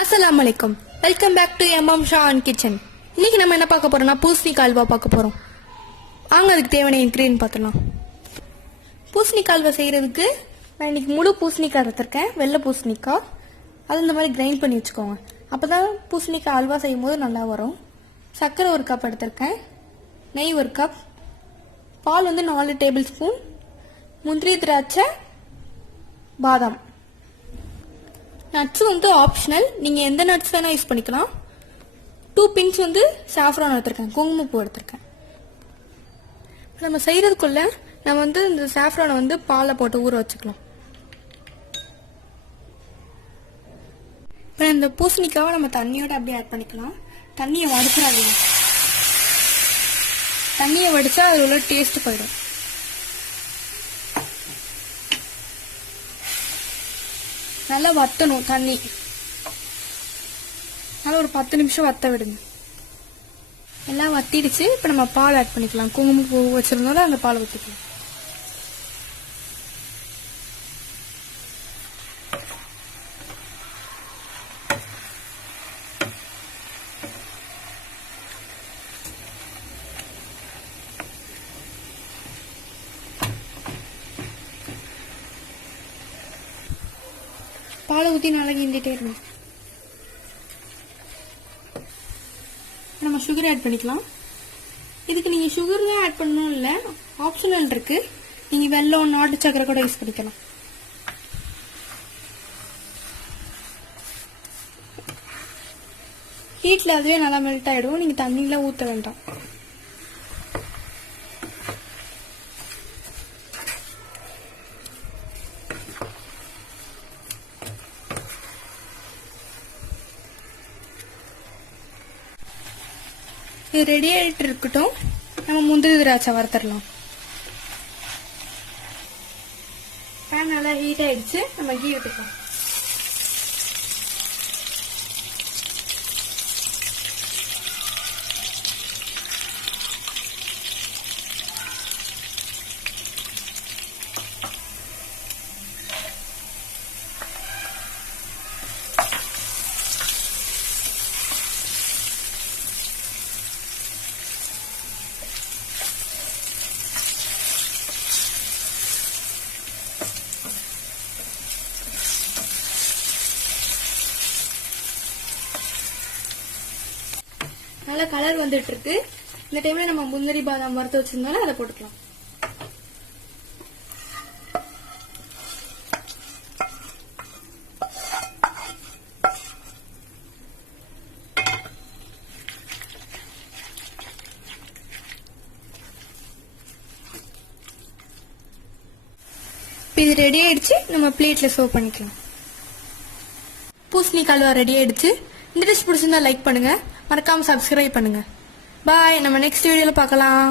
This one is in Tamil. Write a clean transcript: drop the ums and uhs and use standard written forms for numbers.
அஸ்ஸலாமு அலைக்கும். Welcome back to MM Shah and kitchen. இன்னைக்கு நம்ம என்ன பார்க்க போறோம்னா பூசணிக்காய் அல்வா பார்க்க போறோம். வாங்க அதுக்கு தேவையான இன்கிரீடியன்ட் பார்த்துலாம். பூசணிக்காய் அல்வா செய்யறதுக்கு நான் இன்னைக்கு முழு பூசணிக்காய் எடுத்திருக்கேன், வெள்ளை பூசணிக்காய். அது இந்த மாதிரி கிரைண்ட் பண்ணி வச்சுக்கோங்க, அப்பதான் பூசணிக்காய் அல்வா செய்யும் போது நல்லா வரும். சர்க்கரை ஒரு கப் எடுத்திருக்கேன், நெய் ஒரு கப், பால் 4 டேபிள் ஸ்பூன், முந்திரி திராட்சை, பாதாம். நட்ஸ் ஆப்ஷனல், நீங்க எந்த நட்ஸ் வேணா யூஸ் பண்ணிக்கலாம். 2 பின்ஸ் சாஃப்ரான் எடுத்திருக்கேன், குங்குமப்பூ எடுத்திருக்கேன். நம்ம செய்யறதுக்குள்ள நம்ம இந்த சாஃப்ரானை பாலை போட்டு ஊற வச்சுக்கலாம். இப்போ இந்த பூசணிக்காவை நம்ம தண்ணியோட அப்படியே ஆட் பண்ணிக்கலாம். தண்ணியை வடிச்சிடாதீங்க, தண்ணியை வடிச்சா அதில் உள்ள டேஸ்ட் போயிடும். நல்லா வத்தணும் தண்ணி, நல்லா ஒரு 10 நிமிஷம் வத்த விடுங்க. எல்லாம் வத்திடுச்சு. இப்ப நம்ம பால் ஆட் பண்ணிக்கலாம். குங்குமப்பூ வச்சிருந்தோம், அந்த பால் ஊற்றிக்கலாம். பாலை ஊற்றி நல்லா கிண்டிட்டே இருக்கணும். நம்ம சுகர் ஆட் பண்ணிக்கலாம். இதுக்கு நீங்க சுகர் தான் ஆட் பண்ணணும் இல்ல, ஆப்ஷனல் இருக்கு. நீங்க வெல்லம், நாட்டு சக்கரை கூட யூஸ் பண்ணிக்கலாம். ஹீட்ல அதுவே நல்லா மெல்ட் ஆயிடும், நீங்க தண்ணியில ஊத்த வேண்டாம். இது ரெடி ஆகிட்டு இருக்கட்டும். நம்ம முந்திரி திராட்சை வறுத்தரலாம். பேன் நல்லா ஹீட் ஆயிடுச்சு, நம்ம கீ விட்டுக்கலாம். நல்ல கலர் வந்துட்டு இருக்கு. இந்த டைம்ல நம்ம முந்திரி பாதாம் வறுத்து வச்சிருந்தாலும் அதை போட்டுக்கலாம். இது ரெடி ஆயிடுச்சு, நம்ம பிளேட்ல சர்வ் பண்ணிக்கலாம். பூசணிக்காய் அல்வா ரெடி ஆயிடுச்சு. இந்த டிஷ் பிடிச்சிருந்தா லைக் பண்ணுங்க, மறக்காம சப்ஸ்கிரைப் பண்ணுங்க. பாய், நம்ம நெக்ஸ்ட் வீடியோல பார்க்கலாம்.